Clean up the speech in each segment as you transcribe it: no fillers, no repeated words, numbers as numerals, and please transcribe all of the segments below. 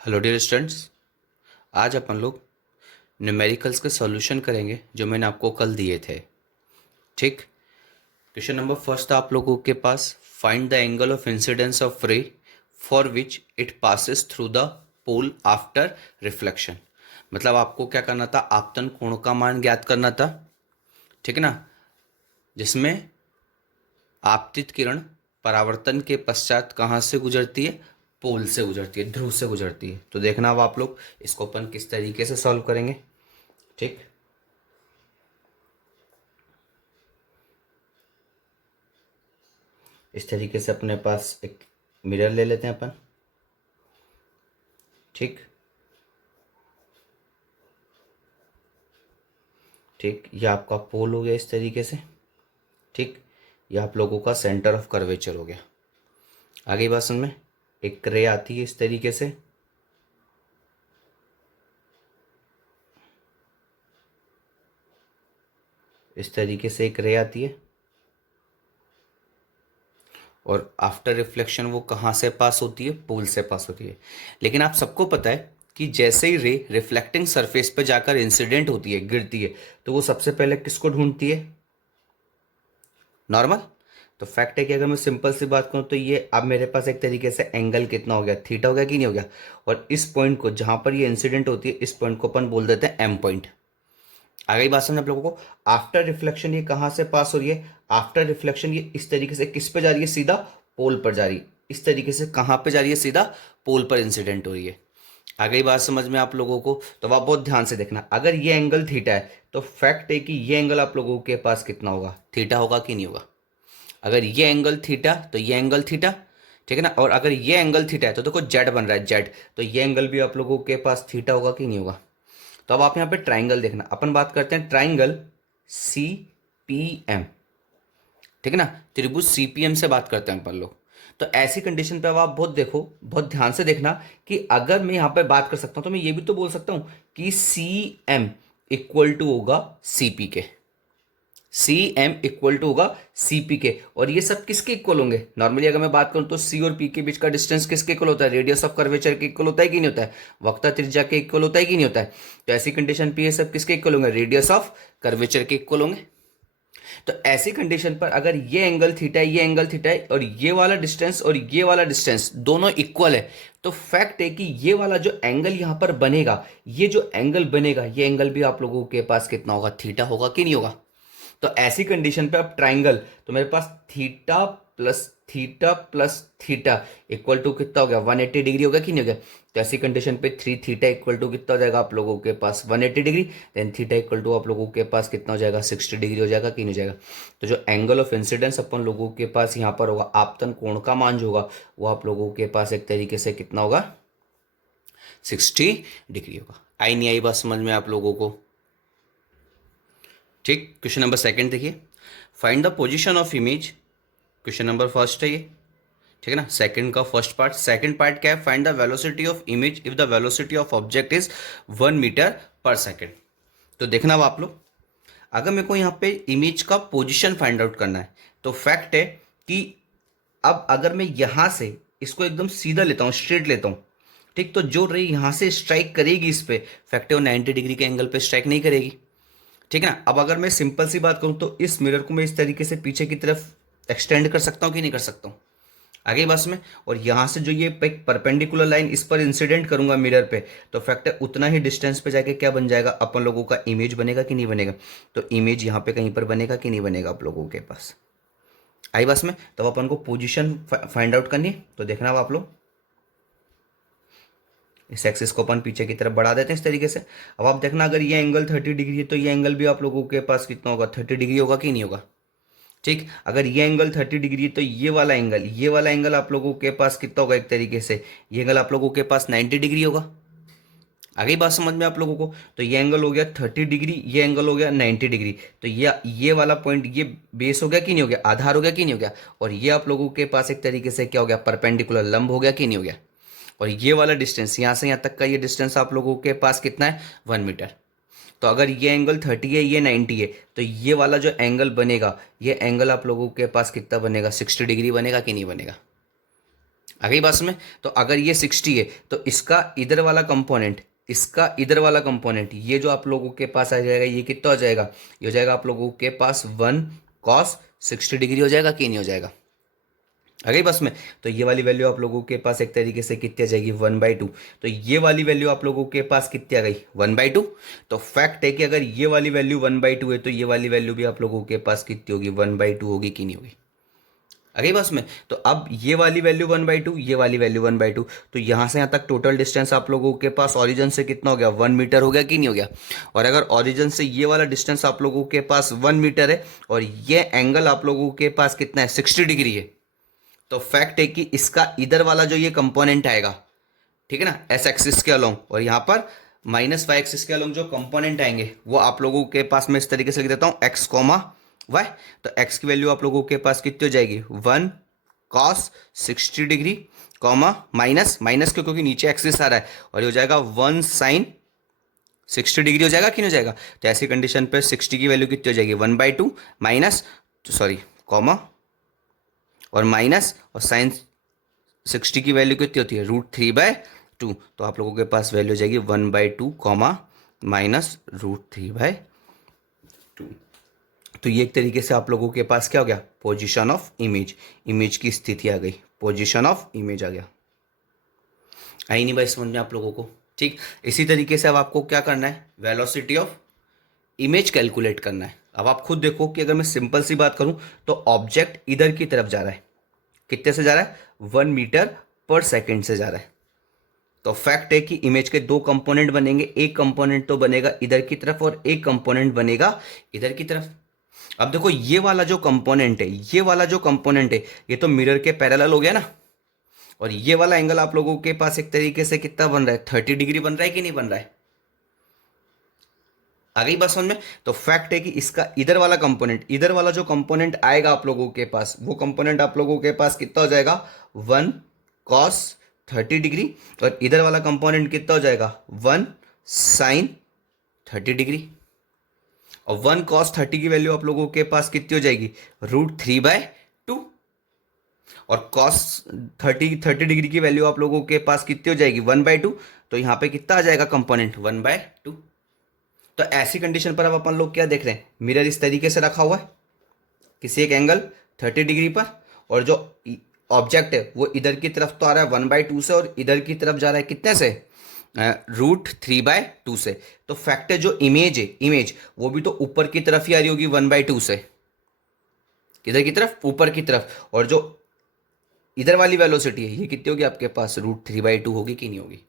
Hello dear students. आज अपन लोग numericals के सॉल्यूशन करेंगे जो मैंने आपको कल दिए थे। ठीक। क्वेश्चन नंबर फर्स्ट था आप लोगों के पास, find the angle of incidence of ray for which it passes through the pole after reflection. मतलब आपको क्या करना था, आपतन कोण का मान ज्ञात करना था। ठीक है ना, जिसमें आपतित किरण परावर्तन के पश्चात कहाँ से गुजरती है, पोल से गुजरती है, ध्रुव से गुजरती है। तो देखना अब आप लोग इसको अपन किस तरीके से सॉल्व करेंगे। ठीक। इस तरीके से अपने पास एक मिरर ले लेते हैं अपन। ठीक। ठीक, ये आपका पोल हो गया इस तरीके से। ठीक, ये आप लोगों का सेंटर ऑफ कर्वेचर हो गया। आगे बात समझ में, एक रे आती है इस तरीके से। इस तरीके से एक रे आती है और आफ्टर रिफ्लेक्शन वो कहाँ से पास होती है, पोल से पास होती है। लेकिन आप सबको पता है कि जैसे ही रे रिफ्लेक्टिंग सरफेस पे जाकर इंसिडेंट होती है, गिरती है, तो वो सबसे पहले किसको ढूंढती है, नॉर्मल। तो फैक्ट है कि अगर मैं सिंपल सी बात करूं तो ये अब मेरे पास एक तरीके से एंगल कितना हो गया, थीटा हो गया कि नहीं हो गया। और इस पॉइंट को जहां पर ये इंसिडेंट होती है, इस पॉइंट को अपन बोल देते हैं एम पॉइंट। आ गई बात समझ आप लोगों को। आफ्टर रिफ्लेक्शन ये कहां से पास हो रही है, आफ्टर रिफ्लेक्शन ये इस तरीके से किस पे जा रही है, सीधा पोल पर जा रही है। इस तरीके से कहां पे जा रही है, सीधा पोल पर इंसिडेंट हो रही है। आ गई बात समझ में आप लोगों को। तो आप बहुत ध्यान से देखना, अगर ये एंगल थीटा है तो फैक्ट है कि ये एंगल आप लोगों के पास कितना होगा, थीटा होगा कि नहीं होगा। अगर ये एंगल थीटा तो ये एंगल थीटा। ठीक है ना। और अगर ये एंगल थीटा है तो देखो जेड बन रहा है, जेड, तो ये एंगल भी आप लोगों के पास थीटा होगा कि नहीं होगा। तो अब आप यहाँ पे ट्राइंगल देखना, अपन बात करते हैं ट्राइंगल सी पी एम। ठीक है ना, त्रिभुज सीपीएम से बात करते हैं अपन लोग। तो ऐसी कंडीशन पे अब आप बहुत देखो, बहुत ध्यान से देखना कि अगर मैं यहाँ पे बात कर सकता हूं तो मैं ये भी तो बोल सकता हूं कि सी एम इक्वल टू होगा सीपी के। सी एम इक्वल टू होगा सीपी के। और ये सब किसके इक्वल होंगे, नॉर्मली अगर मैं बात करूं तो सी और पी के बीच का डिस्टेंस किसके इक्वल होता है, रेडियस ऑफ कर्वेचर के इक्वल होता है कि नहीं होता है, वक्ता त्रिज्या के इक्वल होता है कि नहीं होता है। तो ऐसी कंडीशन पे ये सब किसके इक्वल होंगे, रेडियस ऑफ कर्वेचर के इक्वल होंगे। तो ऐसी कंडीशन पर अगर ये एंगल थीटा है, ये एंगल थीटा है, और ये वाला डिस्टेंस और ये वाला डिस्टेंस दोनों इक्वल है, तो फैक्ट है कि ये वाला जो एंगल यहां पर बनेगा, ये जो एंगल बनेगा, ये एंगल भी आप लोगों के पास कितना होगा, थीटा होगा कि नहीं होगा। तो ऐसी कंडीशन पे अब ट्राइंगल, तो मेरे पास theta plus theta equal to कितना हो गया, 180 डिग्री होगा कि नहीं हो गया। तो ऐसी कंडीशन पे 3 थीटा इक्वल टू कितना हो जाएगा आप लोगों के पास, 180 degree. Then theta equal to आप लोगों के पास कितना हो जाएगा, 60 डिग्री हो जाएगा कि नहीं हो जाएगा। तो जो एंगल ऑफ इंसिडेंस अपन लोगों के पास यहाँ पर होगा, आपतन कोण का मान जो होगा, वो आप लोगों के पास एक तरीके से कितना होगा, 60 डिग्री होगा। आई नहीं आई बात समझ में आप लोगों को। ठीक। क्वेश्चन नंबर सेकंड देखिए, find the position of image. Question number first है ये। ठीक है ना, सेकंड का फर्स्ट पार्ट, सेकंड पार्ट क्या है, find the velocity of image if the velocity of object is 1 meter per second. तो देखना अब आप लोग, अगर मेरे को यहाँ पे इमेज का पोजीशन फाइंड आउट करना है तो फैक्ट है कि अब अगर मैं यहां से इसको एकदम सीधा लेता हूँ, स्ट्रेट लेता हूँ, ठीक, तो जो रे यहां से स्ट्राइक करेगी इस पे, फैक्ट है वो 90 डिग्री के एंगल पे स्ट्राइक नहीं करेगी। ठीक है ना। अब अगर मैं सिंपल सी बात करूं तो इस मिरर को मैं इस तरीके से पीछे की तरफ एक्सटेंड कर सकता हूं कि नहीं कर सकता हूं, आगे बस में। और यहां से जो ये एक परपेंडिकुलर लाइन इस पर इंसिडेंट करूंगा मिरर पे, तो फैक्ट है उतना ही डिस्टेंस पे जाके क्या बन जाएगा, अपन लोगों का इमेज बनेगा कि नहीं बनेगा। तो इमेज यहां पे कहीं पर बनेगा कि नहीं बनेगा आप लोगों के पास, आई बस में। तो अपन को पोजिशन फाइंड आउट करनी है। तो देखना अब आप लोग, इस एक्सिस को अपन पीछे की तरफ बढ़ा देते हैं इस तरीके से। अब आप देखना, अगर ये एंगल 30 डिग्री है तो ये एंगल भी आप लोगों के पास कितना होगा, 30 डिग्री होगा कि नहीं होगा। ठीक, अगर ये एंगल 30 डिग्री है तो ये वाला एंगल आप लोगों के पास कितना होगा, एक तरीके से ये एंगल आप लोगों के पास 90 डिग्री होगा। आ गई बात समझ में आप लोगों को। तो ये एंगल हो गया 30 डिग्री, ये एंगल हो गया 90 डिग्री। तो ये वाला पॉइंट, ये बेस हो गया कि नहीं हो गया, आधार हो गया कि नहीं हो गया। और ये आप लोगों के पास एक तरीके से क्या हो गया, परपेंडिकुलर लंब हो गया कि नहीं हो गया। और ये वाला डिस्टेंस यहाँ से यहाँ तक का ये डिस्टेंस आप लोगों के पास कितना है, 1 मीटर। तो अगर ये एंगल 30 है, ये 90 है, तो ये वाला जो एंगल बनेगा, ये एंगल आप लोगों के पास कितना बनेगा, 60 डिग्री बनेगा कि नहीं बनेगा। आ गई बात में। तो अगर ये 60 है तो इसका इधर वाला कंपोनेंट, इसका इधर वाला कंपोनेंट, ये जो आप लोगों के पास आ जाएगा, ये कितना हो जाएगा, ये हो जाएगा आप लोगों के पास 1 cos 60 डिग्री हो जाएगा कि नहीं हो जाएगा। आ गई बस में। तो ये वाली वैल्यू आप लोगों के पास एक तरीके से कितनी आ जाएगी, 1/2। तो ये वाली वैल्यू आप लोगों के पास कितनी आ गई, 1/2। तो फैक्ट है कि अगर ये वाली वैल्यू 1/2 है तो ये वाली वैल्यू भी आप लोगों के पास कितनी होगी, 1/2 होगी कि नहीं होगी। आ गई बस में। तो अब ये वाली वैल्यू 1/2, ये वाली वैल्यू 1/2, तो यहां से यहां तक टोटल डिस्टेंस आप लोगों के पास ओरिजिन से कितना हो गया, 1 मीटर हो गया कि नहीं हो गया। और अगर ओरिजिन से ये वाला डिस्टेंस आप लोगों के पास 1 मीटर है और ये एंगल आप लोगों के पास कितना है, 60 डिग्री है, तो फैक्ट है कि इसका इधर वाला जो ये कंपोनेंट आएगा, ठीक है ना, एस एक्सिस के अलोंग, और यहाँ पर -y एक्सिस के अलोंग जो कंपोनेंट आएंगे वो आप लोगों के पास मैं इस तरीके से लिख देता हूँ, x, y। तो x की वैल्यू आप लोगों के पास कितनी हो जाएगी, 1 cos 60 degree, comma minus, minus क्योंकि नीचे एक्सिस आ रहा है, और ये हो जाएगा 1 sin 60 डिग्री हो जाएगा कि नहीं हो जाएगा। तो ऐसी कंडीशन पे 60 की वैल्यू कितनी हो जाएगी, 1/2 माइनस, सॉरी कॉमा और माइनस, और साइन 60 की वैल्यू कितनी होती है, √3/2। तो आप लोगों के पास वैल्यू हो जाएगी 1/2 कॉमा माइनस √3/2। तो ये एक तरीके से आप लोगों के पास क्या हो गया, पोजीशन ऑफ इमेज, इमेज की स्थिति आ गई, पोजीशन ऑफ इमेज आ गया। आई नहीं भाई समझ में आप लोगों को, ठीक। इसी तरीके से अब आपको क्या करना है, वेलोसिटी ऑफ इमेज कैलकुलेट करना है। अब आप खुद देखो कि अगर मैं सिंपल सी बात करूं तो ऑब्जेक्ट इधर की तरफ जा रहा है, कितने से जा रहा है, 1 मीटर/सेकेंड से जा रहा है। तो फैक्ट है कि इमेज के दो कंपोनेंट बनेंगे, एक कंपोनेंट तो बनेगा इधर की तरफ और एक कंपोनेंट बनेगा इधर की तरफ। अब देखो ये वाला जो कंपोनेंट है, ये वाला जो कंपोनेंट है, ये तो मिरर के पैरेलल हो गया ना, और ये वाला एंगल आप लोगों के पास एक तरीके से कितना बन रहा है, 30 डिग्री बन रहा है कि नहीं बन रहा है। आ गई बात समझ में। तो फैक्ट है कि इसका इधर वाला कंपोनेंट, इधर वाला जो कंपोनेंट आएगा आप लोगों के पास, वो कंपोनेंट आप लोगों के पास कितना हो जाएगा, 1 cos 30 डिग्री, और इधर वाला कंपोनेंट कितना हो जाएगा, 1 sin 30 डिग्री। और 1 cos 30 की वैल्यू आप लोगों के पास कितनी हो जाएगी, √3/2। और cos 30 डिग्री की वैल्यू आप लोगों के पास कितनी हो जाएगी, 1/2। तो यहां पे कितना आ जाएगा कंपोनेंट, 1/2। तो ऐसी कंडीशन पर अब अपन लोग क्या देख रहे हैं, मिरर इस तरीके से रखा हुआ है किसी एक एंगल 30 डिग्री पर, और जो ऑब्जेक्ट है वो इधर की तरफ तो आ रहा है 1/2 से, और इधर की तरफ जा रहा है कितने से, √3/2 से। तो फैक्ट है जो इमेज है, इमेज वो भी तो ऊपर की तरफ ही आ रही होगी 1/2 से, किधर की तरफ, ऊपर की तरफ। और जो इधर वाली वेलोसिटी है ये कितनी होगी आपके पास, √3/2 होगी कि नहीं होगी।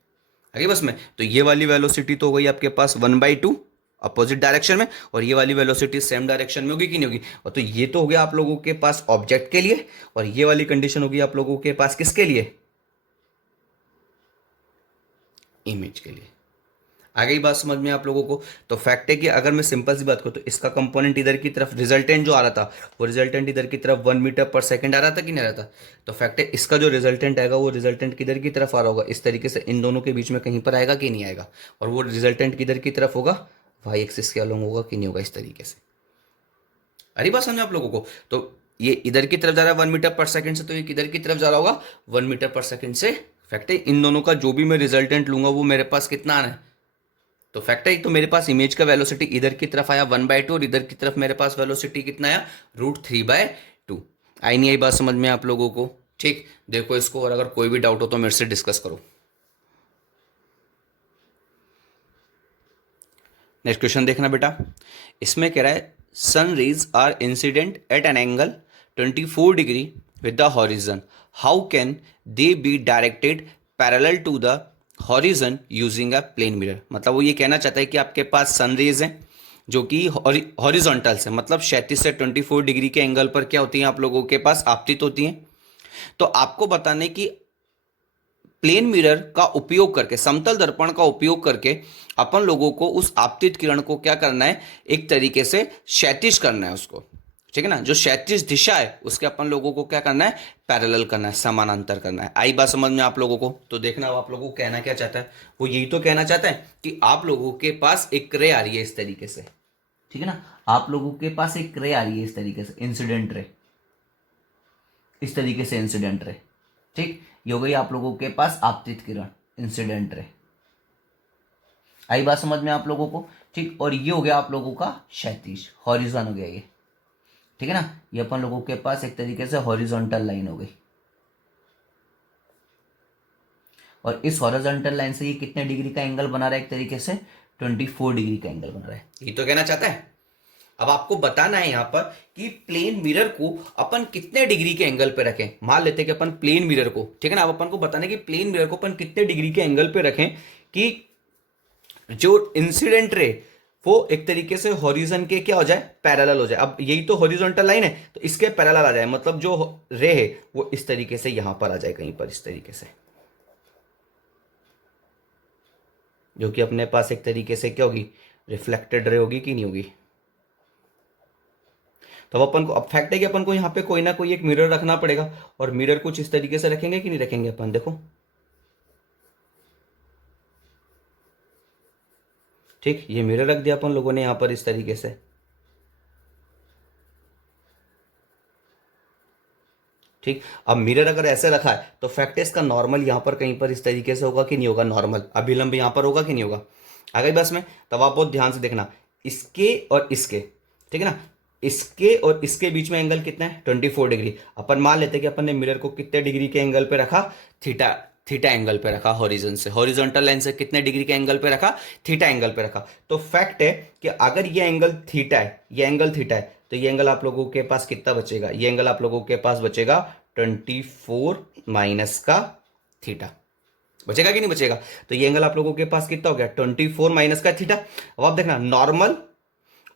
आगे बस में। तो ये वाली वेलोसिटी तो हो गई आपके पास 1/2 अपोजिट डायरेक्शन में, और ये वाली वेलोसिटी सेम डायरेक्शन में होगी कि नहीं होगी। और तो ये तो हो गया आप लोगों के पास ऑब्जेक्ट के लिए, और ये वाली कंडीशन होगी आप लोगों के पास किसके लिए, इमेज के लिए। आ गई बात समझ में आप लोगों को। तो फैक्ट है कि अगर मैं सिंपल सी बात करूं तो इसका कंपोनेंट इधर की तरफ, रिजल्टेंट जो आ रहा था वो रिजल्टेंट इधर की तरफ 1 मीटर/सेकेंड आ रहा था कि नहीं आ रहा था। तो फैक्ट है इसका जो रिजल्टेंट आएगा वो रिजल्टेंट किधर की तरफ आ रहा होगा, इस तरीके से इन दोनों के बीच में कहीं पर आएगा कि नहीं आएगा। और वो रिजल्टेंट किधर की तरफ होगा, वाई एक्सिस के अलोंग होगा कि नहीं होगा, इस तरीके से। अरे बात समझे आप लोगों को। तो ये इधर की तरफ जा रहा है 1 मीटर/सेकेंड से, तो ये किधर की तरफ जा रहा होगा, 1 मीटर/सेकेंड से। फैक्ट है इन दोनों का जो भी मैं रिजल्टेंट लूंगा वो मेरे पास कितना आना है। तो फैक्ट है तो मेरे पास इमेज का वेलोसिटी इधर की तरफ आया 1/2, और इधर की तरफ मेरे पास वेलोसिटी कितना आया, √3/2। आई नहीं आई बात समझ में आप लोगों को, ठीक। देखो इसको, और अगर कोई भी डाउट हो तो मेरे से डिस्कस करो। नेक्स्ट क्वेश्चन देखना बेटा। इसमें कह रहा है sun rays are incident at an angle 24 degree with the horizon, how can they be directed parallel to the horizon using a plane mirror. मतलब वो ये कहना चाहता है कि आपके पास सन रेज हैं जो कि हॉरिजॉन्टल से, मतलब 36 से 24 डिग्री के एंगल पर क्या होती हैं आप लोगों के पास, आपतित होती हैं। तो आपको बताने की प्लेन मिरर का उपयोग करके, समतल दर्पण का उपयोग करके अपन लोगों को उस आपतित किरण को क्या करना है, एक तरीके से क्षैतिज करना है उसको, ठीक है ना। जो क्षैतिज दिशा है उसके अपन लोगों को क्या करना है, पैरेलल करना है, समानांतर करना है। आई बात समझ में आप लोगों को। तो देखना अब आप लोगों को कहना क्या चाहता है, वो यही तो कहना चाहता है कि आप लोगों के पास एक रे आ रही है इस तरीके से, ठीक है ना। आप लोगों के पास एक रे आ रही है इस तरीके से, इंसिडेंट रे, इस तरीके से इंसिडेंट रे, ठीक। ये हो गई आप लोगों के पास आपतित किरण, इंसिडेंट रे। आई बात समझ में आप लोगों को? ठीक, और ये हो गया आप लोगों का क्षैतिज, हॉरिजॉन हो गया ये, ठीक है ना। ये अपन लोगों के पास एक तरीके से हॉरिजॉन्टल लाइन हो गई, और इस हॉरिजॉन्टल लाइन से ये कितने डिग्री का एंगल बना रहा है? एक तरीके से 24 डिग्री का एंगल बना रहा है। ये तो कहना चाहता है। अब आपको बताना है यहाँ पर कि प्लेन मिरर को अपन कितने डिग्री के एंगल पे रखें। मान लेते हैं कि अपन प्लेन मिरर को, ठीक है ना, अब अपन को बताना है कि प्लेन मिरर को अपन कितने डिग्री के एंगल पे रखें कि जो इंसिडेंट रे वो एक तरीके से हॉरिजन के क्या हो जाए? पैरेलल हो जाए। अब यही तो हॉरिजॉन्टल लाइन है, तो इसके पैरेलल आ जाए, मतलब जो रे है वो इस तरीके से यहां पर आ जाए, कहीं पर इस तरीके से, जो कि अपने पास एक तरीके से क्या होगी? रिफ्लेक्टेड रे होगी कि नहीं होगी? तो अब अपन को, अब फैक्ट है कि अपन को यहाँ पे कोई ना कोई एक मिरर रखना पड़ेगा, और मिरर कुछ इस तरीके से रखेंगे कि नहीं रखेंगे अपन? देखो, ठीक, ये मिरर रख दिया अपन लोगों ने यहाँ पर इस तरीके से, ठीक। अब मिरर अगर ऐसे रखा है तो फैक्ट है इसका नॉर्मल यहाँ पर कहीं पर इस तरीके से होगा कि नहीं होगा? नॉर्मल अभिलंब यहाँ पर होगा कि नहीं होगा? आ गई बस में। तब आप बहुत ध्यान से देखना, इसके और इसके, ठीक है ना, इसके और इसके बीच में एंगल कितना है? 24 डिग्री। अपन मान लेते हैं कि अपन ने मिरर को कितने डिग्री के एंगल पे रखा? थीटा, थीटा एंगल पे रखा, हॉरिजन से, हॉरिजॉन्टल लाइन से कितने डिग्री के एंगल पे रखा? थीटा एंगल पे रखा। तो फैक्ट है कि अगर ये एंगल थीटा है, ये एंगल थीटा है, तो ये एंगल आप लोगों के पास कितना बचेगा? ये एंगल आप लोगों के पास बचेगा 24 माइनस का थीटा। बचेगा कि नहीं बचेगा? तो ये एंगल आप लोगों के पास कितना हो गया? 24 माइनस का थीटा। अब आप देखना, नॉर्मल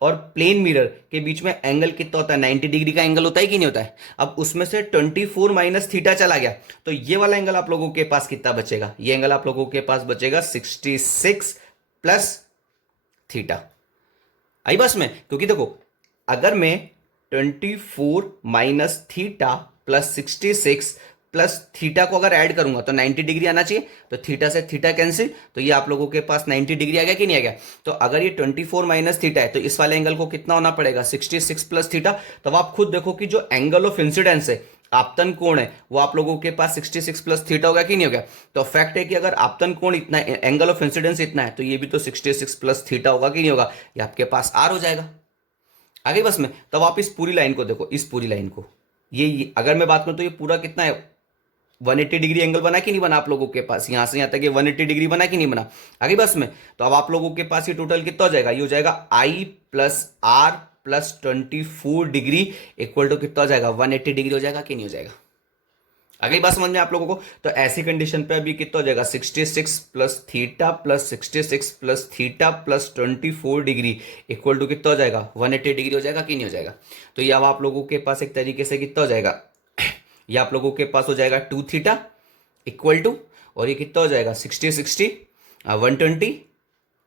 और प्लेन मिरर के बीच में एंगल कितना होता है? 90 डिग्री का एंगल होता है कि नहीं होता है? अब उसमें से 24 माइनस थीटा चला गया, तो ये वाला एंगल आप लोगों के पास कितना बचेगा? ये एंगल आप लोगों के पास बचेगा 66 प्लस थीटा। आई बस में, क्योंकि देखो, अगर मैं 24 minus theta plus 66 plus theta को अगर ऐड करूंगा तो 90 डिग्री आना चाहिए, तो थीटा से थीटा कैंसिल, तो ये आप लोगों के पास 90 डिग्री आ गया कि नहीं आ गया? तो अगर ये 24 माइनस थीटा है तो इस वाले एंगल को कितना होना पड़ेगा? 66 प्लस थीटा। तो आप खुद देखो कि जो एंगल ऑफ इंसिडेंस है, आपतन कोण है, वो आप लोगों के पास 66 प्लस थीटा होगा कि नहीं होगा? तो फैक्ट है कि अगर आपतन कोण इतना है, एंगल ऑफ इंसिडेंस इतना है, तो ये भी तो 66 प्लस थीटा होगा कि नहीं होगा? ये आपके पास आर हो जाएगा। आगे बस में, तब आप इस पूरी लाइन को देखो, इस पूरी लाइन को, ये अगर मैं बात करूं तो ये पूरा कितना है? 180 डिग्री एंगल बना कि नहीं बना आप लोगों के पास? यहां से यहां तक ये 180 डिग्री बना कि नहीं बना? आगे बस में, तो अब आप लोगों के पास ये टोटल कितना हो जाएगा? ये हो जाएगा I plus R plus 24 degree equal to कितना हो जाएगा? 180 डिग्री हो जाएगा कि नहीं हो जाएगा? आगे बात समझ में आप लोगों को? तो ऐसी कंडीशन पे अभी कितना हो जाएगा? 66 plus theta plus 66 plus theta plus 24 degree equal to कितना हो जाएगा? 180 डिग्री हो जाएगा कि नहीं हो जाएगा? तो ये अब आप लोगों के पास एक तरीके से कितना हो जाएगा? ये आप लोगों के पास हो जाएगा 2 थीटा इक्वल टू, और ये कितना हो जाएगा? 60 120,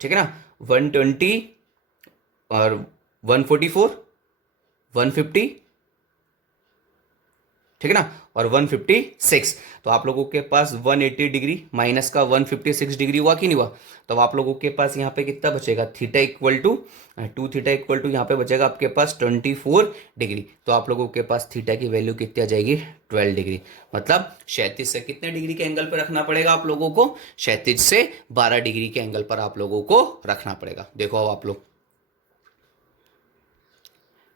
ठीक है ना, 120 और 144 150, ठीक है ना, और 156। तो आप लोगों के पास 180 डिग्री माइनस का 156 डिग्री हुआ कि नहीं हुआ? तो आप लोगों के पास यहाँ पे कितना बचेगा? Theta equal to 2 theta equal to यहाँ पे बचेगा आपके पास 24 डिग्री। तो आप लोगों के पास थीटा की वैल्यू कितनी आ जाएगी? 12 डिग्री। मतलब क्षैतिज से कितने डिग्री के एंगल पर रखना पड़ेगा आप लोगों को? क्षैतिज से 12 डिग्री के एंगल पर आप लोगों को रखना पड़ेगा। देखो अब आप लोग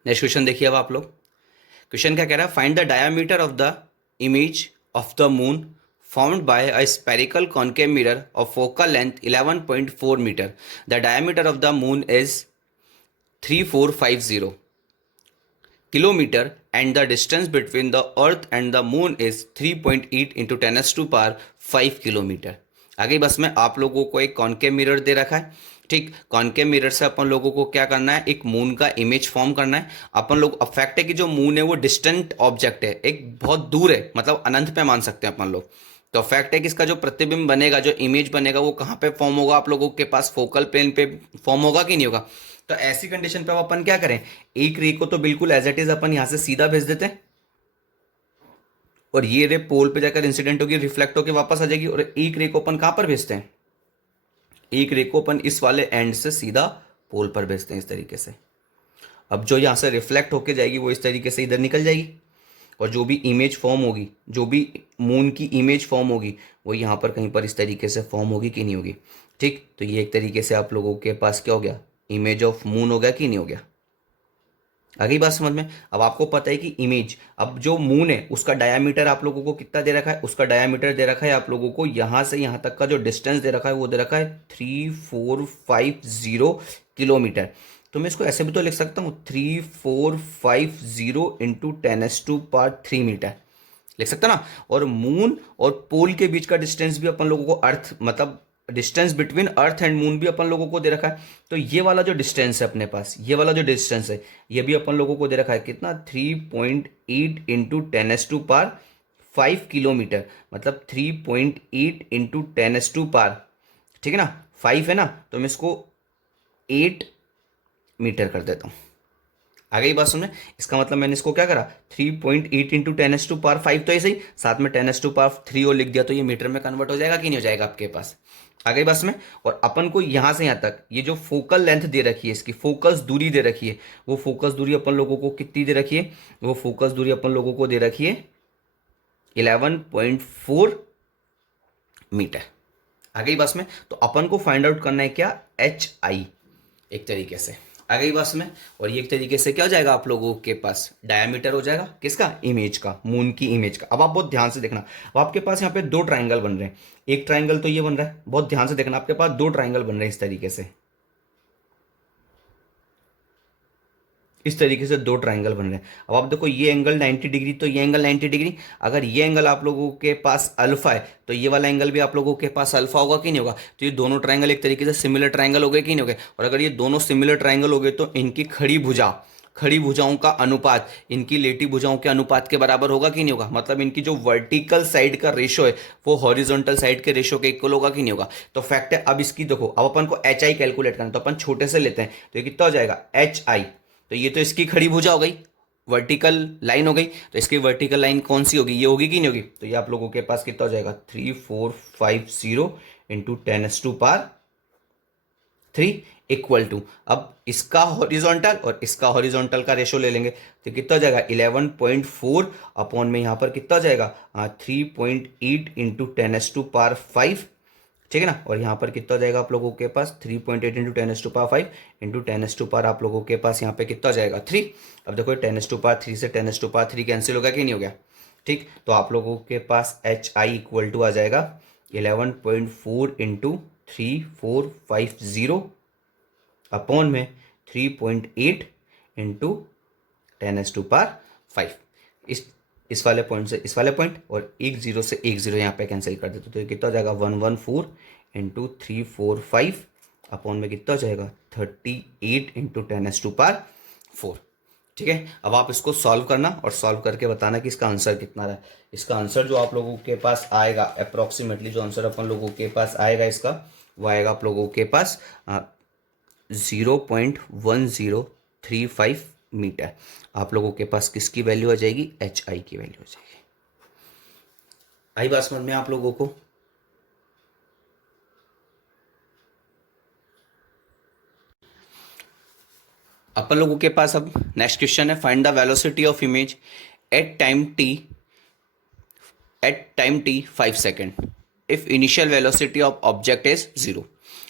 नेक्स्ट क्वेश्चन देखिए। अब आप लोग क्वेश्चन क्या कह रहा है? Find the diameter of the image of the moon formed by a spherical concave mirror of focal length 11.4 meter. The diameter of the moon is 3450 kilometer and the distance between the earth and the moon is 3.8 into 10 to power 5 kilometre. आगे बस में आप लोगों को एक concave mirror दे रखा है, ठीक। कॉन्केव मिरर से अपन लोगों को क्या करना है? एक मून का इमेज फॉर्म करना है। अपन लोग, अब फैक्ट है कि जो मून है वो डिस्टेंट ऑब्जेक्ट है, एक बहुत दूर है, मतलब अनंत पे मान सकते हैं अपन लोग। तो फैक्ट है कि इसका जो प्रतिबिंब बनेगा, जो इमेज बनेगा, वो कहाँ पे फॉर्म होगा? आप लोगों के पास फोकल प्लेन पे फॉर्म होगा कि नहीं होगा? तो ऐसी कंडीशन पे अपन क्या करें? एक रे को तो बिल्कुल एज इट इज अपन यहां से सीधा भेज देते हैं, और ये रे पोल पे जाकर इंसिडेंट होगी, रिफ्लेक्ट होकर वापस आ जाएगी। और एक रे को अपन कहां पर भेजते हैं? एक रे को अपन इस वाले एंड से सीधा पोल पर भेजते हैं, इस तरीके से। अब जो यहां से रिफ्लेक्ट होके जाएगी वो इस तरीके से इधर निकल जाएगी, और जो भी इमेज फॉर्म होगी, जो भी मून की इमेज फॉर्म होगी, वो यहाँ पर कहीं पर इस तरीके से फॉर्म होगी कि नहीं होगी। ठीक, तो ये एक तरीके से आप लोगों के पास क्या हो गया, इमेज ऑफ मून हो गया कि नहीं हो गया। आ गई बात समझ में। अब आपको पता है कि इमेज, अब जो मून है उसका डायामीटर आप लोगों को कितना दे रखा है, उसका डायामीटर दे रखा है आप लोगों को यहाँ से यहाँ तक का जो डिस्टेंस दे रखा है वो दे रखा है 3450 किलोमीटर। तो मैं इसको ऐसे भी तो लिख सकता हूँ 3450 × 10⁻³ लिख सकता ना। और मून और पोल के बीच का डिस्टेंस भी अपन लोगों को, अर्थ मतलब distance between earth and moon भी अपन लोगों को दे रखा है। तो ये वाला जो डिस्टेंस है अपने पास, ये वाला जो डिस्टेंस है, ये भी अपन लोगों को दे रखा है कितना, 3.8 × 10⁻⁵ किलोमीटर, मतलब 3.8 × 10⁻⁵, ठीक है ना, 5 है ना, तो मैं इसको 8 मीटर कर देता हूँ। आ गई बात समझ में। इसका मतलब मैंने इसको क्या करा, 3.8 × 10⁻⁵ तो ऐसे ही साथ में 10⁻³ और लिख दिया, तो ये मीटर में कन्वर्ट हो जाएगा कि नहीं हो जाएगा आपके पास। आ गई बात में। और अपन को यहां से यहां तक ये जो फोकल लेंथ दे रखी है, इसकी फोकस दूरी दे रखी है, वो फोकस दूरी अपन लोगों को कितनी दे रखी है, वो फोकस दूरी अपन लोगों को दे रखी है 11.4 मीटर। आ गई बस में। तो अपन को फाइंड आउट करना है क्या, HI, एक तरीके से। आ गई बस में। और ये एक तरीके से क्या हो जाएगा आप लोगों के पास, डायमीटर हो जाएगा किसका, इमेज का, मून की इमेज का। अब आप बहुत ध्यान से देखना, अब आपके पास यहाँ पे दो ट्राइंगल बन रहे हैं, एक ट्राइंगल तो ये बन रहा है, बहुत ध्यान से देखना, आपके पास दो ट्राइंगल बन रहे हैं इस तरीके से, इस तरीके से दो ट्राइंगल बन रहे हैं। अब आप देखो ये एंगल 90 डिग्री, तो ये एंगल 90 डिग्री। अगर ये एंगल आप लोगों के पास अल्फा है, तो ये वाला एंगल भी आप लोगों के पास अल्फा होगा कि नहीं होगा। तो ये दोनों ट्राइंगल एक तरीके से सिमिलर ट्राइंगल हो गए कि नहीं हो गए। और अगर ये दोनों सिमिलर ट्राइंगल हो गए, तो इनकी खड़ी भुजाओं का अनुपात इनकी लेटी भुजाओं के अनुपात के बराबर होगा कि नहीं होगा। मतलब इनकी जो वर्टिकल साइड का रेशो है वो हॉरिजॉन्टल साइड के रेशो के इक्वल होगा कि नहीं होगा। तो फैक्ट है। अब इसकी देखो, अब अपन को HI कैलकुलेट करना है, तो अपन छोटे से लेते हैं, तो ये कितना हो जाएगा HI। तो ये तो इसकी खड़ी भुजा हो गई, वर्टिकल लाइन हो गई, तो इसकी वर्टिकल लाइन कौन सी होगी, ये होगी कि नहीं होगी। तो ये आप लोगों के पास कितना हो जाएगा, 3450 × 10⁻³ इक्वल टू, अब इसका हॉरिजॉन्टल और इसका हॉरिजॉन्टल का रेशो ले लेंगे, तो कितना हो जाएगा 11.4 अपॉन में यहाँ पर कितना हो जाएगा 3.8 × 10⁻⁵, ठीक है ना। और यहाँ पर कितना हो जाएगा आप लोगों के पास 3.8 × 10⁻⁵ इंटू 10⁻⁵ आप लोगों के पास यहाँ पे कितना हो जाएगा 3। अब देखो 10⁻3 से 10⁻3 कैंसिल हो गया कि नहीं हो गया। ठीक, तो आप लोगों के पास HI इक्वल टू आ जाएगा 11.4 × 3450 अपॉन में 3.8 × 10⁻⁵। इस वाले पॉइंट से इस वाले पॉइंट और एक जीरो से एक जीरो यहाँ पे कैंसिल कर देते, तो ये कितना हो जाएगा 114 × 345 अपॉन में कितना हो जाएगा 38 × 10⁻⁴। ठीक है। अब आप इसको सॉल्व करना और सॉल्व करके बताना कि इसका आंसर कितना रहा है। इसका आंसर जो आप लोगों के पास आएगा अप्रोक्सीमेटली, जो आंसर अपन लोगों के पास आएगा इसका, वो आएगा आप लोगों के पास 0.1035 मीटर। आप लोगों के पास किसकी वैल्यू आ जाएगी, HI की वैल्यू आ जाएगी। आई बात समझ में आप लोगों को। अपन लोगों के पास अब नेक्स्ट क्वेश्चन है, find the velocity of image at time t 5 second if initial velocity of object is 0।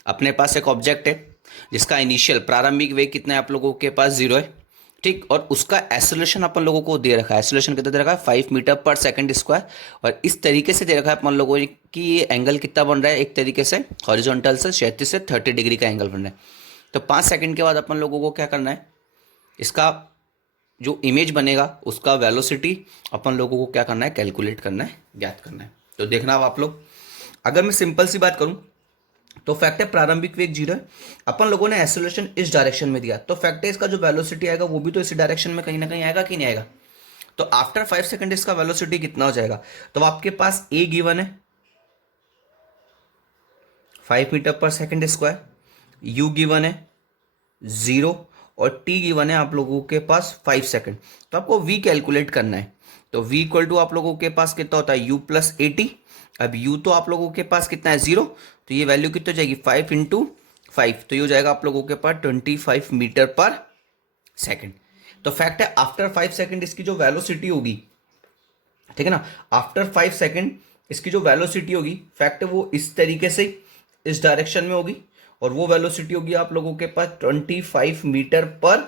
अपने पास एक ऑब्जेक्ट है जिसका इनिशियल प्रारंभिक वेग कितना है आप लोगों के पास 0 है। ठीक, और उसका एक्सेलरेशन अपन लोगों को दे रखा है, एक्सेलरेशन कितना दे रखा है 5 मीटर पर सेकंड स्क्वायर। और इस तरीके से दे रखा है अपन लोगों ने कि ये एंगल कितना बन रहा है, एक तरीके से हॉरिजॉन्टल से क्षैतिज से 30 डिग्री का एंगल बन रहा है। तो 5 सेकंड के बाद अपन लोगों को क्या करना है, इसका जो इमेज बनेगा उसका वेलोसिटी अपन लोगों को क्या करना है, कैलकुलेट करना है, ज्ञात करना है। तो देखना अब आप लोग, अगर मैं सिंपल सी बात करूं तो फैक्ट है प्रारंभिक वेग 0 है, अपन लोगों ने एक्सेलरेशन इस डायरेक्शन में दिया, तो फैक्ट है इसका जो वेलोसिटी आएगा वो भी तो इसी डायरेक्शन में कहीं ना कहीं आएगा कि नहीं आएगा। तो आफ्टर 5 सेकंड इसका वेलोसिटी कितना हो जाएगा, तो आपके पास ए गिवन है 5 metre per second square, you given है 0 और टी गिवन है आप लोगों के पास 5 सेकंड। तो आपको वी कैलकुलेट करना है। तो वी इक्वल टू आप लोगों के पास कितना होता है u प्लस 80। अब u तो आप लोगों के पास कितना है 0, तो ये वैल्यू कितनी हो जाएगी 5 × 5, तो ये हो जाएगा आप लोगों के पास 25 मीटर पर सेकंड। तो फैक्ट है आफ्टर 5 सेकंड इसकी जो वेलोसिटी होगी ठीक है ना। आफ्टर 5 सेकेंड इसकी जो वेलोसिटी होगी फैक्ट है वो इस तरीके से इस डायरेक्शन में होगी, और वो वेलोसिटी होगी आप लोगों के पास 25 मीटर पर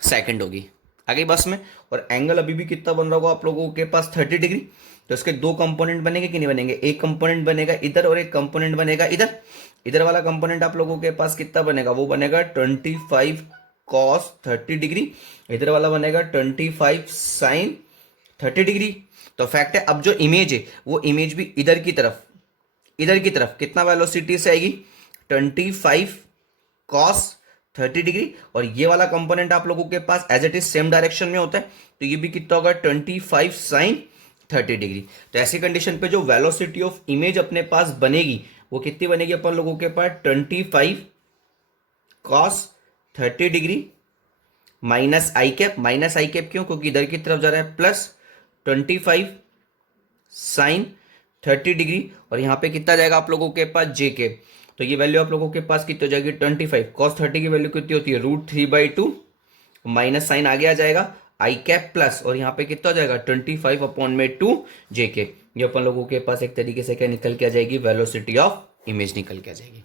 सेकंड होगी। आगे बस में, और एंगल अभी भी कितना बन रहा होगा आप लोगों के पास 30 डिग्री। तो इसके दो कंपोनेंट बनेंगे कि नहीं बनेंगे, एक कंपोनेंट बनेगा इधर और एक कंपोनेंट बनेगा इधर। इधर वाला कंपोनेंट आप लोगों के पास कितना बनेगा, वो बनेगा 25 cos 30 डिग्री। इधर वाला बनेगा 25 sin 30 डिग्री। तो फैक्ट है अब जो इमेज है वो इमेज भी इधर की तरफ कितना वेलोसिटी से आएगी, 25 cos 30 डिग्री। और ये वाला कंपोनेंट आप लोगों के पास as it is same direction में होता है, तो ये भी कितना होगा 25 sin 30 डिग्री। तो ऐसी कंडीशन पे जो वेलोसिटी ऑफ इमेज अपने पास बनेगी वो कितनी बनेगी अपन लोगों के पास 25 cos 30 डिग्री माइनस आई कैप। माइनस आई कैप क्यों, क्योंकि इधर की तरफ जा रहा है, प्लस 25 sin 30 डिग्री। और यहां पे कितना जाएगा आप लोगों के पास जे कैप। तो ये वैल्यू आप लोगों के पास कितनी हो जाएगी 25 cos 30 की वैल्यू कितनी होती है √3/2, माइनस साइन आगे आ जाएगा आई कैप प्लस, और यहाँ पे कितना हो जाएगा 25/2 जे के। ये अपन लोगों के पास एक तरीके से क्या निकल के आ जाएगी, वेलोसिटी ऑफ इमेज निकल के आ जाएगी।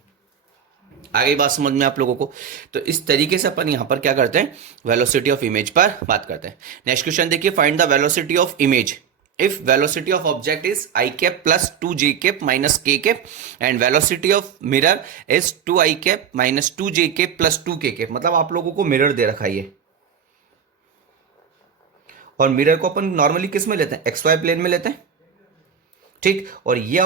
आगे बात समझ में आप लोगों को। तो इस तरीके से अपन यहां पर क्या करते हैं, वेलोसिटी ऑफ इमेज पर बात करते हैं। नेक्स्ट क्वेश्चन देखिए, find the velocity of image if velocity of object is I cap plus 2 J cap minus K cap and velocity of mirror is 2 I cap minus 2 J cap plus 2 K cap। मतलब आप लोगों को mirror दे रखा है ये, और mirror को अपन normally किस में लेते हैं, एक्स वाई प्लेन में लेते हैं, ठीक। और ये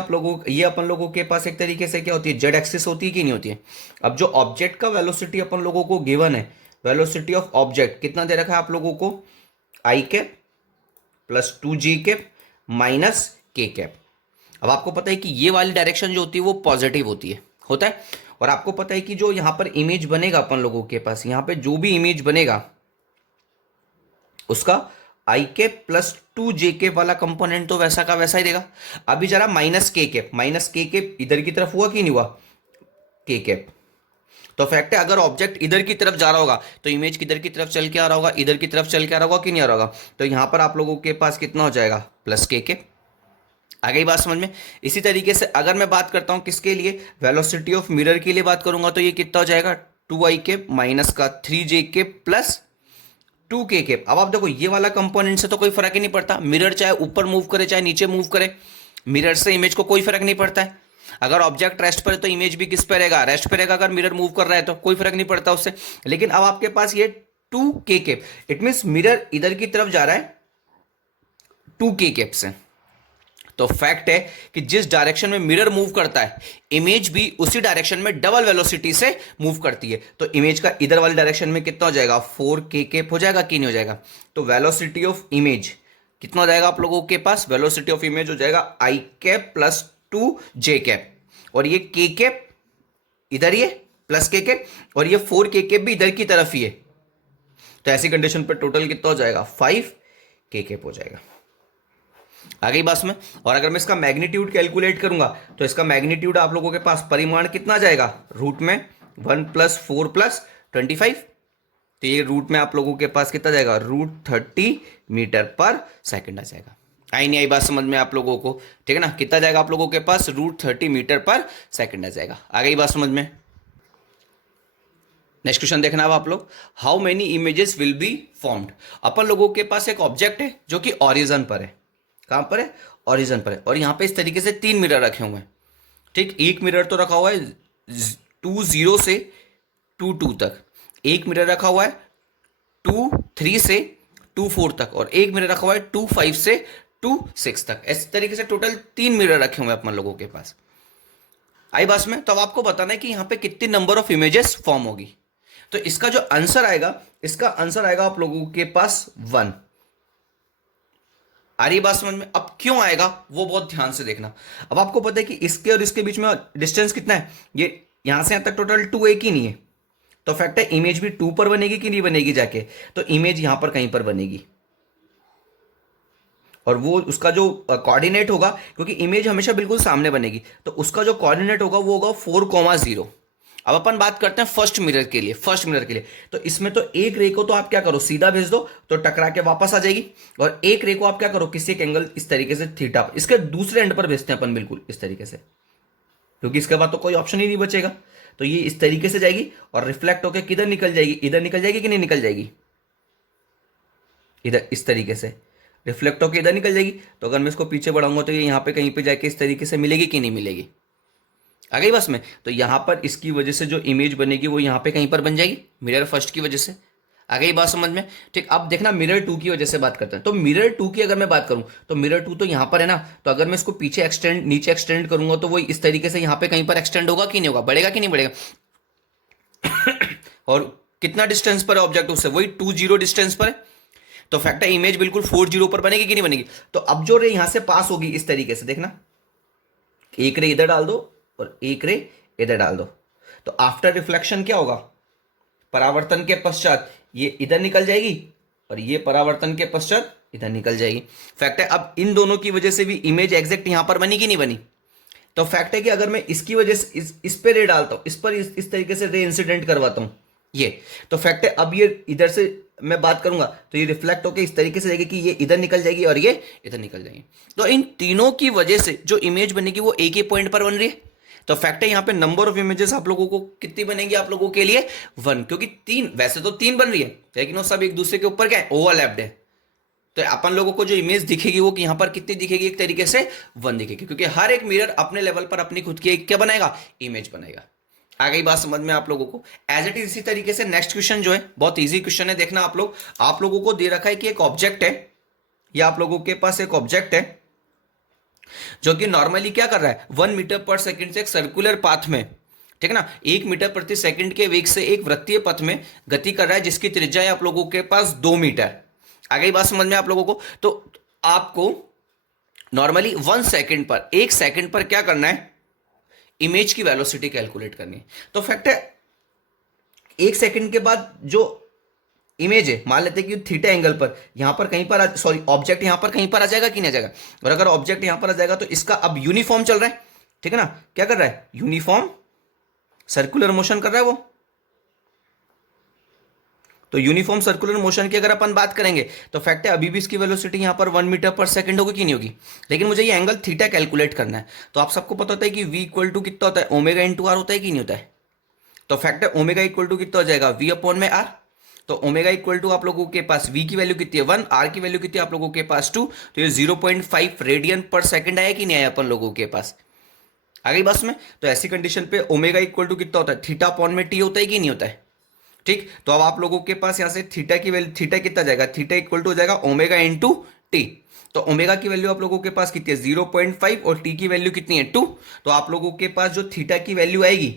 अपन लोगों के पास एक तरीके से क्या होती है, जेड एक्सिस होती है कि नहीं होती है। अब जो ऑब्जेक्ट का वेलोसिटी अपन लोगों को गिवन है, वेलोसिटी ऑफ ऑब्जेक्ट कितना दे रखा है आप लोगों को, आई कैप प्लस 2 जी कैप माइनस के कैप। अब आपको पता है कि ये वाली डायरेक्शन जो होती है वो पॉजिटिव होता है। और आपको पता है कि जो यहां पर इमेज बनेगा अपन लोगों के पास, यहां पे जो भी इमेज बनेगा उसका आई कैप प्लस 2 जे कैप वाला कंपोनेंट तो वैसा का वैसा ही देगा। अभी जरा माइनस के कैप इधर की तरफ हुआ कि नहीं हुआ, के कैप। तो फैक्ट है अगर ऑब्जेक्ट इधर की तरफ जा रहा होगा तो इमेज किधर की तरफ चल के आ रहा होगा, इधर की तरफ चल के आ रहा होगा कि नहीं आ रहा होगा। तो यहां पर आप लोगों के पास कितना हो जाएगा, प्लस के। आ गई बात समझ में। इसी तरीके से अगर मैं बात करता हूं किसके लिए, वेलोसिटी ऑफ मिरर के लिए बात करूंगा, तो ये कितना हो जाएगा 2 आई कैप माइनस का 3 जे कैप प्लस 2 के कैप। अब आप देखो ये वाला कंपोनेंट से तो कोई फर्क ही नहीं पड़ता, मिरर चाहे ऊपर मूव करे चाहे नीचे मूव करे, मिरर से इमेज को कोई फर्क नहीं पड़ता है। अगर ऑब्जेक्ट रेस्ट पर है तो इमेज भी किस पे रहेगा, रेस्ट पे रहेगा। अगर मिरर मूव कर रहा है तो कोई फर्क नहीं पड़ता उससे। लेकिन अब आपके पास ये 2 के कैप, इट मींस मिरर इधर की तरफ जा रहा है 2 के कैप से। तो फैक्ट है कि जिस डायरेक्शन में मिरर मूव करता है इमेज भी उसी डायरेक्शन में डबल वेलोसिटी से मूव करती है। तो इमेज का इधर वाली डायरेक्शन में कितना हो जाएगा, 4 के कैप हो जाएगा कि नहीं हो जाएगा। तो वेलोसिटी ऑफ इमेज कितना हो जाएगा आप लोगों के पास, वेलोसिटी ऑफ इमेज हो जाएगा आई कैप प्लस 2 जे कैप, और ये के कैप इधर ही है प्लस के कैप, और ये 4 के कैप भी इधर की तरफ ही है। तो ऐसी कंडीशन पर टोटल कितना हो जाएगा, 5 के कैप हो जाएगा। आ गई बात में। और अगर मैं इसका मैग्नीट्यूड कैलकुलेट करूंगा तो इसका मैग्नीट्यूड आप लोगों के पास परिमाण कितना जाएगा, रूट में 1 + 4 + 25। तो ये रूट में आप लोगों के पास कितना जाएगा, √30 मीटर पर सेकंड आ जाएगा। आई नहीं आई बात समझ में आप लोगों को, ठीक है ना। कितना जाएगा आप लोगों के पास, √30 मीटर पर सेकंड आ जाएगा। आ गई बात समझ में। नेक्स्ट क्वेश्चन देखना अब आप लोग, how many images will be formed. अपन लोगों के पास एक ऑब्जेक्ट है जो कि ऑरिजन पर है। कहां पर है, ऑरिजन पर है। और यहां पे इस तरीके से 3 मिरर रखे हुए हैं, ठीक। एक मिरर तो रखा हुआ है 20 से 22 तक, एक मिरर रखा हुआ है 23 से 24 तक, और एक मिरर रखा हुआ है 25 से 26 तक। इस तरीके से टोटल 3 मिरर रखे हुए हैं अपन लोगों के पास। आई बस में। तो अब आपको बताना है कि यहां पे कितनी नंबर ऑफ इमेजेस फॉर्म होगी। तो इसका जो आंसर आएगा, इसका आंसर आएगा आप लोगों के पास 1। आ रही बात समझ में। अब क्यों आएगा वो बहुत ध्यान से देखना। अब आपको पता है कि इसके और इसके बीच में डिस्टेंस कितना है, ये यहां से यहां तक टोटल 2 एक ही नहीं है। तो फैक्ट है इमेज भी 2 पर बनेगी कि नहीं बनेगी जाके, तो इमेज यहां पर कहीं पर बनेगी, और वो उसका जो कोऑर्डिनेट होगा, क्योंकि इमेज हमेशा बिल्कुल सामने बनेगी, तो उसका जो कोऑर्डिनेट होगा वो होगा 4,0। अब अपन बात करते हैं फर्स्ट मिरर के लिए। फर्स्ट मिरर के लिए तो इसमें तो एक रे को तो आप क्या करो, सीधा भेज दो तो टकरा के वापस आ जाएगी, और एक रे को आप क्या करो, किसी एक एंगल इस तरीके से थीटा इसके दूसरे एंड पर भेजते हैं अपन, बिल्कुल इस तरीके से, क्योंकि इसके बाद तो कोई ऑप्शन ही नहीं बचेगा। तो ये इस तरीके से जाएगी और रिफ्लेक्ट होकर किधर निकल जाएगी, इधर निकल जाएगी कि नहीं निकल जाएगी, इधर इस तरीके से रिफ्लेक्ट होकर इधर निकल जाएगी। तो अगर मैं इसको पीछे बढ़ाऊंगा तो ये यहाँ पे कहीं पे जाके इस तरीके से मिलेगी कि नहीं मिलेगी, आ गई बस में। तो यहां पर इसकी वजह से जो इमेज बनेगी वो यहां पे कहीं पर बन जाएगी मिरर फर्स्ट की वजह से, आ गई बात समझ में। ठीक, अब देखना मिरर टू की वजह से बात करते हैं। तो मिरर टू की अगर मैं बात करूं तो मिरर टू तो यहां पर है ना, तो अगर मैं इसको पीछे एक्सटेंड नीचे एक्सटेंड करूंगा तो वो इस तरीके से यहां पे कहीं पर एक्सटेंड होगा कि नहीं होगा, बढ़ेगा कि नहीं बढ़ेगा। और कितना डिस्टेंस पर है ऑब्जेक्ट उससे, वही 20 डिस्टेंस पर है। तो फैक्ट है इमेज बिल्कुल 40 पर बनेगी कि नहीं बनेगी। तो अब जो रे यहां से पास होगी इस तरीके से, देखना एक रे इधर डाल दो और एक रे इधर डाल दो, तो आफ्टर रिफ्लेक्शन क्या होगा, परावर्तन के पश्चात ये इधर निकल जाएगी और ये परावर्तन के पश्चात इधर निकल जाएगी। फैक्ट है अब इन दोनों की वजह से भी इमेज एग्जैक्ट यहां पर बनी कि नहीं बनी। तो फैक्ट है कि अगर मैं इसकी वजह से इस पे रे डालता हूं, इस पर इस तरीके से रे इंसिडेंट करवाता हूं ये, तो फैक्ट है अब ये इधर से मैं बात करूंगा तो ये रिफ्लेक्ट होकर इस तरीके से जाएगी कि ये इधर निकल जाएगी और ये इधर निकल जाएगी। तो इन तीनों की वजह से जो इमेज बनेगी वो एक ही पॉइंट पर बन रही है। तो फैक्ट है यहां पे नंबर ऑफ इमेजेस आप लोगों को कितनी बनेगी, आप लोगों के लिए 1, क्योंकि 3 वैसे तो 3 बन रही है लेकिन वो सब एक दूसरे के ऊपर क्या है, ओवरलैप्ड है। तो अपन लोगों को जो इमेज दिखेगी वो यहां पर कितनी दिखेगी, एक तरीके से 1 दिखेगी, क्योंकि हर एक मिरर अपने लेवल पर अपनी खुद की एक क्या बनाएगा, इमेज बनाएगा। आ गई बात समझ में आप लोगों को। एज इट इज इसी तरीके से नेक्स्ट क्वेश्चन जो है बहुत इजी क्वेश्चन है, देखना आप लोग, आप लोगों को दे रखा है कि एक ऑब्जेक्ट है, या आप लोगों के पास एक ऑब्जेक्ट है जो कि नॉर्मली क्या कर रहा है, 1 मीटर पर सेकेंड से एक सर्कुलर पाथ में, ठीक है ना, 1 मीटर प्रति सेकंड के वेग से एक वृत्तीय पथ में गति कर रहा है, जिसकी त्रिज्या है आप लोगों के पास 2 मीटर। आ गई बात समझ में आप लोगों को। तो आपको नॉर्मली 1 सेकंड पर, 1 सेकंड पर क्या करना है, इमेज की वेलोसिटी कैलकुलेट करनी है। तो फैक्ट है 1 सेकंड के बाद जो इमेज है, मान लेते हैं कि थीटा एंगल पर यहां पर कहीं पर सॉरी ऑब्जेक्ट यहां पर कहीं पर आ जाएगा कि नहीं आ जाएगा। और अगर ऑब्जेक्ट यहां पर आ जाएगा तो इसका अब यूनिफॉर्म चल रहा है, ठीक है ना, क्या कर रहा है, यूनिफॉर्म सर्कुलर मोशन कर रहा है वो। तो यूनिफॉर्म सर्कुलर मोशन की अगर अपन बात करेंगे तो फैक्ट है अभी भी इसकी वेलोसिटी यहां पर 1 मीटर पर सेकंड होगी कि नहीं होगी। लेकिन मुझे ये एंगल थीटा कैलकुलेट करना है। तो आप सबको पता होता है कि v इक्वल टू कितना होता है, ओमेगा इंटू आर होता है कि नहीं होता है। तो फैक्ट है ओमेगा इक्वल टू कितना हो जाएगा, v अपॉन में आर। तो ओमेगा इक्वल टू आप लोगों के पास v की वैल्यू कितनी है 1, r की वैल्यू कितनी है आप लोगों के पास 2, तो ये 0.5 रेडियन पर सेकंड आया कि नहीं आया अपन लोगों के पास, आ गई बस में। तो ऐसी कंडीशन पे ओमेगा इक्वल टू कितना होता है, थीटा अपॉन में टी होता है कि नहीं होता है। ठीक, तो अब आप लोगों के पास यहां से थीटा की वैल्यू, थीटा कितना जाएगा, थीटा इक्वल टू हो जाएगा ओमेगा इंटू टी। तो ओमेगा की वैल्यू आप लोगों के पास कितनी है 0.5 और टी की वैल्यू कितनी है 2। तो आप लोगों के पास जो थीटा की वैल्यू आएगी,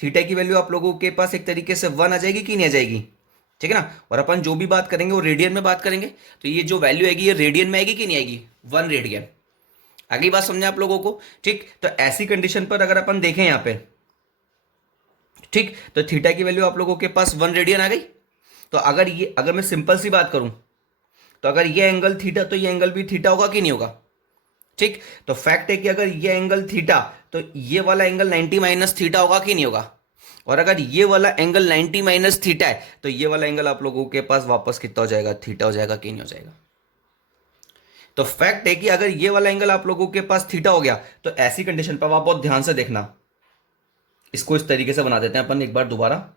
थीटा की वैल्यू आप लोगों के पास एक तरीके से 1 आ जाएगी कि नहीं आ जाएगी, ठीक है ना। और अपन जो भी बात करेंगे वो रेडियन में बात करेंगे, तो ये जो वैल्यू आएगी ये रेडियन में आएगी कि नहीं आएगी, 1 रेडियन। अगली बात समझे आप लोगों को। ठीक, तो ऐसी कंडीशन पर अगर अपन देखें यहां पे, ठीक, तो थीटा की वैल्यू आप लोगों के पास 1 रेडियन आ गई। तो अगर मैं सिंपल सी बात करूं तो अगर ये एंगल थीटा तो ये एंगल भी थीटा होगा कि नहीं होगा। ठीक, तो फैक्ट है कि अगर ये एंगल थीटा तो ये वाला एंगल 90 माइनस थीटा होगा कि नहीं होगा। और अगर ये वाला एंगल 90 माइनस थीटा है तो ये वाला एंगल आप लोगों के पास वापस कितना हो जाएगा, थीटा हो जाएगा कि नहीं हो जाएगा। तो फैक्ट है कि अगर ये वाला एंगल आप लोगों के पास थीटा हो गया तो ऐसी कंडीशन पर आप बहुत ध्यान से देखना, इसको इस तरीके से बना देते हैं अपन एक बार दोबारा,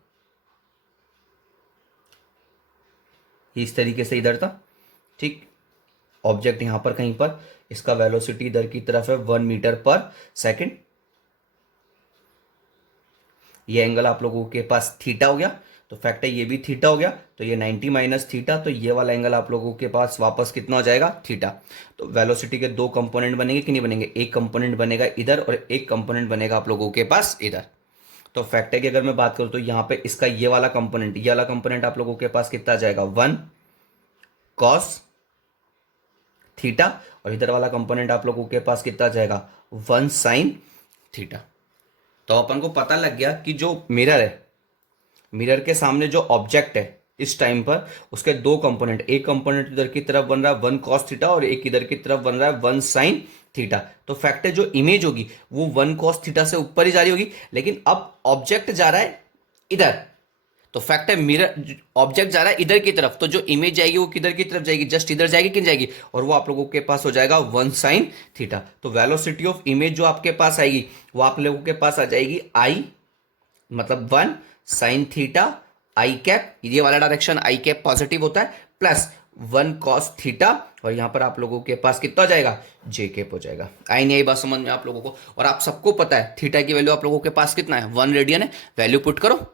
इस तरीके से इधर था। ठीक, ऑब्जेक्ट यहां पर कहीं पर, इसका वेलोसिटी इधर की तरफ है 1 मीटर पर सेकंड। ये एंगल आप लोगों के पास थीटा हो गया, तो फैक्ट है ये भी थीटा हो गया, तो ये 90 माइनस थीटा, तो ये वाला एंगल आप लोगों के पास वापस कितना हो जाएगा, थीटा। तो वेलोसिटी के 2 कंपोनेंट बनेंगे कि नहीं बनेंगे, एक कंपोनेंट बनेगा इधर और एक कंपोनेंट बनेगा आप लोगों के पास इधर। तो फैक्ट है कि अगर मैं बात करूं तो यहां पे इसका ये वाला कंपोनेंट आप लोगों के पास कितना आ जाएगा 1 कॉस थीटा, और इधर वाला कंपोनेंट आप लोगों के पास कितना आ जाएगा 1 साइन थीटा। तो अपन को पता लग गया कि जो मिरर है, मिरर के सामने जो ऑब्जेक्ट है इस टाइम पर उसके दो कंपोनेंट, एक कंपोनेंट इधर की तरफ बन रहा है वन कॉस थीटा और एक इधर की तरफ बन रहा है वन साइन थीटा। तो फैक्ट है जो इमेज होगी वो वन कॉस थीटा से ऊपर ही जा रही होगी, लेकिन अब ऑब्जेक्ट जा रहा है इधर। तो फैक्ट है मिरर ऑब्जेक्ट जा रहा है इधर की तरफ, तो जो इमेज जाएगी वो किधर की तरफ जाएगी, जस्ट इधर जाएगी, किन जाएगी, और वो आप लोगों के पास हो जाएगा वन साइन थीटा। तो वेलोसिटी ऑफ इमेज जो आपके पास आएगी वो आप लोगों के पास आ जाएगी आई, मतलब वन साइन थीटा आई कैप, ये वाला डायरेक्शन आई कैप पॉजिटिव होता है, प्लस वन कॉस थीटा, और यहां पर आप लोगों के पास कितना हो जाएगा, जे कैप हो जाएगा। आई नहीं आई बात समझ में आप लोगों को। और आप सबको पता है थीटा की वैल्यू आप लोगों के पास कितना है, वन रेडियन है, वैल्यू पुट करो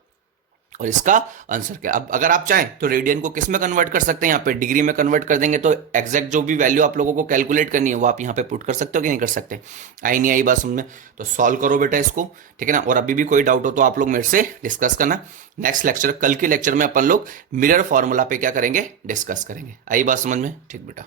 और इसका आंसर क्या। अब अगर आप चाहें तो रेडियन को किस में कन्वर्ट कर सकते हैं, यहाँ पे डिग्री में कन्वर्ट कर देंगे, तो एग्जैक्ट जो भी वैल्यू आप लोगों को कैलकुलेट करनी है वो आप यहाँ पे पुट कर सकते हो कि नहीं कर सकते। आई नहीं आई बात समझ में, तो सॉल्व करो बेटा इसको, ठीक है ना। और अभी भी कोई डाउट हो तो आप लोग मेरे से डिस्कस करना। नेक्स्ट लेक्चर, कल के लेक्चर में अपन लोग मिरर फॉर्मूला पे क्या करेंगे, डिस्कस करेंगे। आई बात समझ में, ठीक बेटा।